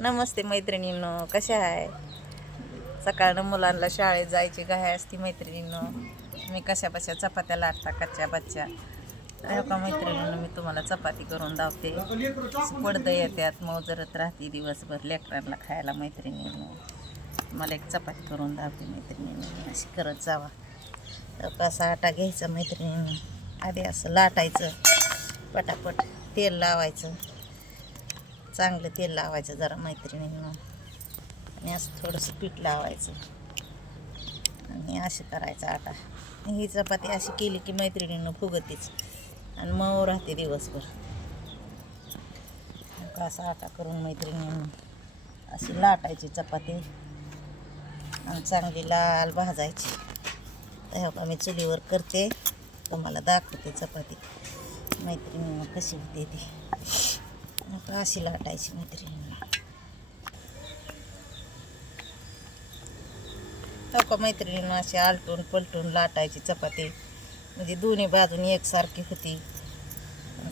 नमस्ते मैत्रिणींनो, कशा आहे? सकाळनं मुलांना शाळेत जायची घाई असती मैत्रिणींनो. मी कशा चपात्या लाटता कच्च्या बच्च्या. तर का मैत्रिणींनो, मी तुम्हाला चपाती करून दावते. पडदं येतात, मोजरत राहते दिवसभर लेकरांना खायला मैत्रिणींनो. मला एक चपाती करून दावते मैत्रिणींनो, अशी करत जावा. तर कसा आटा घ्यायचा मैत्रिणींनो, आधी असं लाटायचं, पटापट तेल लावायचं, चांगलं तेल लावायचं जरा मैत्रिणींनो, आणि असं थोडंसं पीठ लावायचं आणि असे करायचं आटा. ही चपाती अशी केली की मैत्रिणींनो फुगतीच आणि मऊ राहते दिवसभर. असा आटा करून मैत्रिणींनो अशी लाटायची चपाती आणि चांगली लाल भाजायची. तर मी चुलीवर करते, तुम्हाला दाखवते चपाती मैत्रिणींनो कशी होते ती. अशी लाटायची मैत्रिणींनो. का मैत्रिणींनो अशी आलटून पलटून लाटायची चपाती, म्हणजे दोन्ही बाजून एकसारखी होती.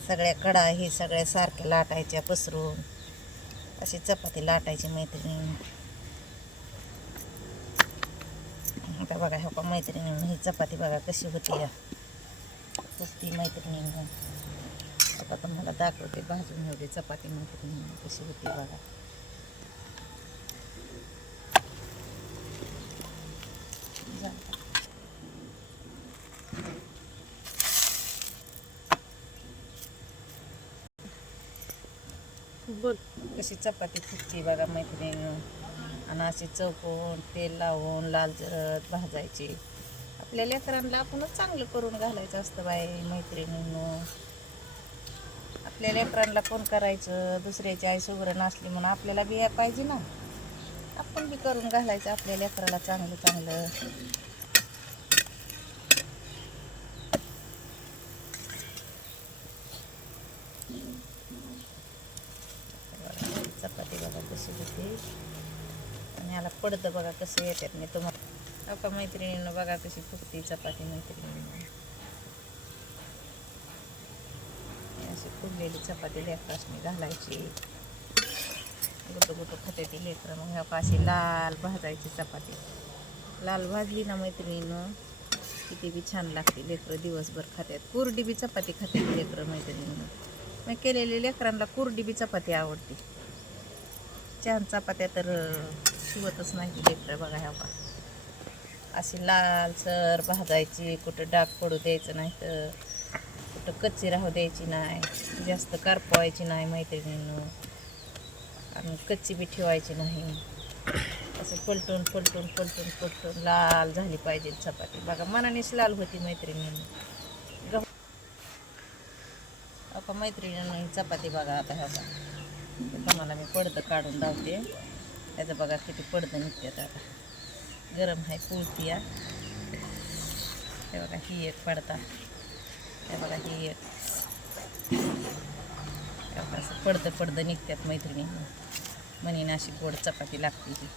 सगळ्या कडा हे सगळ्या सारख्या लाटायच्या पसरून अशी चपाती लाटायची मैत्रिणींनो. आता बघा हो का मैत्रिणींनो, ही चपाती बघा कशी होती या होती मैत्रिणींनो. आता तुम्हाला दाखवते भाजून एवढी चपाती मैत्रिणींनो कशी होती बघा. बोल कशी चपाती फुगती बघा मैत्रिणींनो. आणि अशी चौकोन तेल लावून लाल जरत भाजायची. आपल्या लेकरांना आपणच चांगलं करून घालायचं असतं बाई मैत्रिणींनो. आपल्या लेकरांना कोण करायचं, दुसऱ्याची आई सुगरण असली म्हणून आपल्याला बी पाहिजे ना. आपण बी करून घालायचं आपल्या लेकराला चांगलं चांगलं. चपाती बघा कशी होते आणि याला पडदं बघा कसं येतात. मी तुम्हाला आता मैत्रिणींनो बघा कशी फुगती चपाती मैत्रिणींनो. अशी फुगलेली चपाती लेकरांनी घालायची. गुटं खाते ती लेकरं. मग ह्या अशी लाल भाजायची चपाती. लाल भाजली ना मैत्रिणींनो किती बी छान लागते. लेकरं दिवसभर खात्यात. कुरडी बी चपाती खाते लेकरं मैत्रिणींनो. मी केलेली लेकरांना कुरडी बी चपाती आवडते. छान चपात्या तर शिवतच नाही लेकरं बघा ह्या का. अशी लालसर भाजायची, कुठं डाग पडू द्यायचं नाही, तर कुठं कच्ची राहू द्यायची नाही, जास्त करपवायची नाही मैत्रिणींनो, आणि कच्ची बी ठेवायची नाही. असं पलटून पलटून पलटून पलटून लाल झाली पाहिजे चपाती बघा. मनानेच लाल होती मैत्रिणींनो. आता मैत्रिणींनो ही चपाती बघा आता ह्या का तुम्हाला मी पडदं काढून धावते. त्याचं बघा किती पडदं निघतात. आता गरम आहे पोळती या. हे बघा ही एक पडता, हे बघा ही एक. असं पडदं निघतात मैत्रिणींनो. म्हणीन अशी गोड चपाती लागते ही.